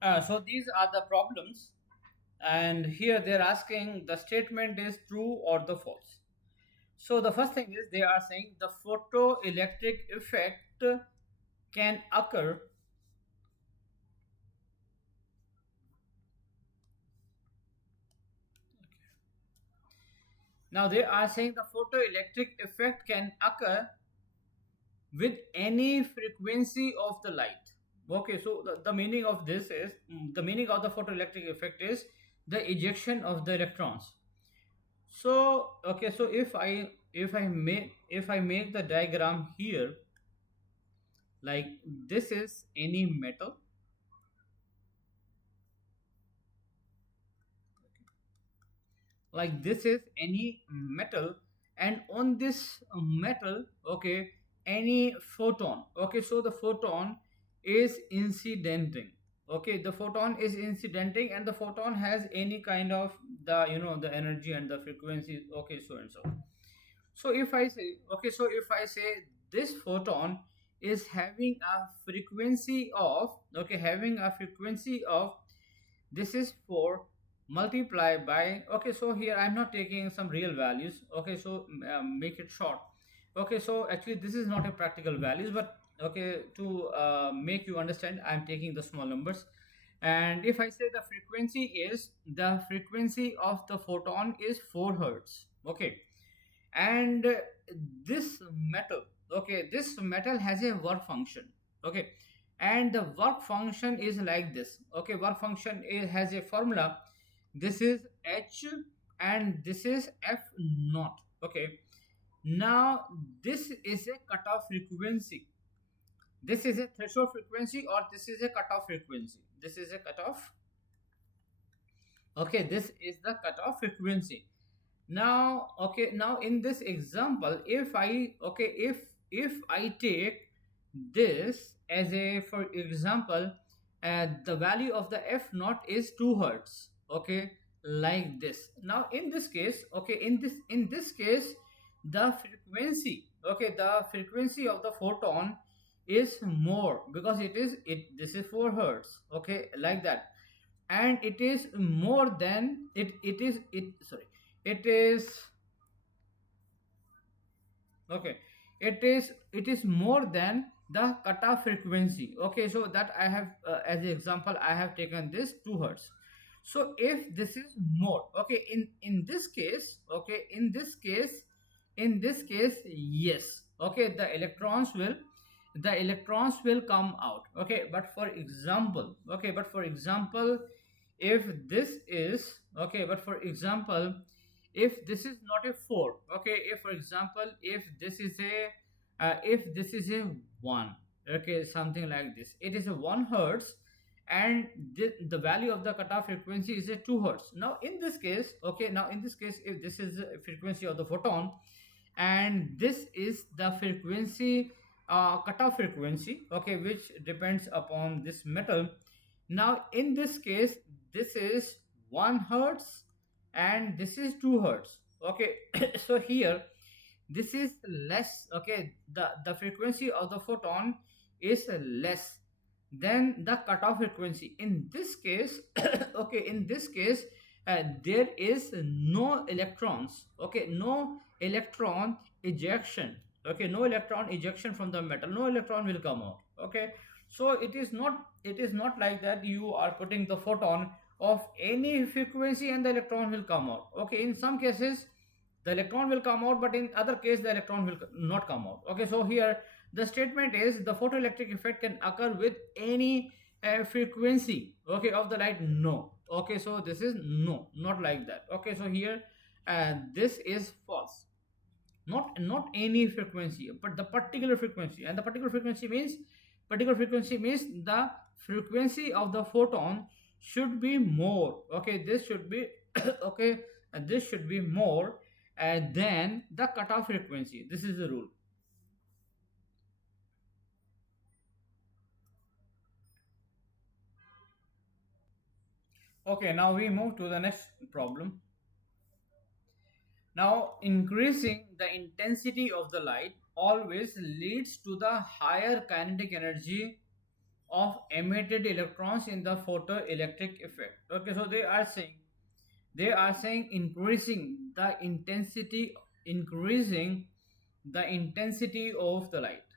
So these are the problems, and here they're asking the statement is true or the false. So the first thing is they are saying the photoelectric effect can occur. Now they are saying the photoelectric effect can occur with any frequency of the light. Okay, so the meaning of this is the meaning of the photoelectric effect is the ejection of the electrons. So okay, so if I make the diagram here, like this is any metal, like this is any metal, and on this metal, okay, any photon, okay, so the photon is incidenting, okay, the photon is incidenting, and the photon has any kind of the energy and the frequency, okay, so and so. So if I say, okay, so if I say this photon is having a frequency of, okay, having a frequency of, this is 4 multiply by, okay, so here I'm not taking some real values, okay, so make it short. Okay, so actually this is not a practical values, but okay, to make you understand, I'm taking the small numbers. And if I say the frequency of the photon is 4 hertz, okay, and this metal, okay, this metal has a work function, okay, and the work function is like this, okay, work function has a formula. This is h and this is f naught, okay. Now this is a cutoff frequency, this is a threshold frequency, or this is a cutoff frequency, this is a cutoff, okay, this is the cutoff frequency. Now okay, now in this example, if I, okay, if I take this as a, for example, the value of the f naught is 2 hertz, okay, like this. Now in this case, okay, in this case, the frequency, okay, the frequency of the photon is more, because this is 4 hertz, okay, like that, and it is more than it is it sorry, it is, okay, it is more than the cutoff frequency, okay, so that I have, as an example, I have taken this 2 hertz. So if this is more, okay, in this case, okay, in this case, yes, okay, the electrons will come out, okay, but for example, okay, but for example, if this is, okay, but for example, if this is not a 4, okay, if for example, if this is a 1, okay, something like this, it is a 1 hertz, and the value of the cutoff frequency is a 2 hertz. Now in this case, okay, now in this case, if this is the frequency of the photon, and this is the frequency, cutoff frequency, okay, which depends upon this metal. Now in this case, this is 1 hertz and this is 2 hertz, okay. So here this is less, okay, the frequency of the photon is less than the cutoff frequency. In this case, okay, in this case, there is no electrons, okay, no electron ejection, okay, no electron ejection from the metal, no electron will come out, okay. So it is not like that you are putting the photon of any frequency and the electron will come out, okay. In some cases the electron will come out, but in other case the electron will not come out, okay. So here the statement is the photoelectric effect can occur with any frequency, okay, of the light, no, okay. So this is no, not like that, okay. So here this is false, not any frequency, but the particular frequency, and the particular frequency means the frequency of the photon should be more, okay, this should be okay, and this should be more than the cutoff frequency. This is the rule. Okay, now we move to the next problem. Now increasing the intensity of the light always leads to the higher kinetic energy of emitted electrons in the photoelectric effect. Okay, so they are saying increasing the intensity of the light.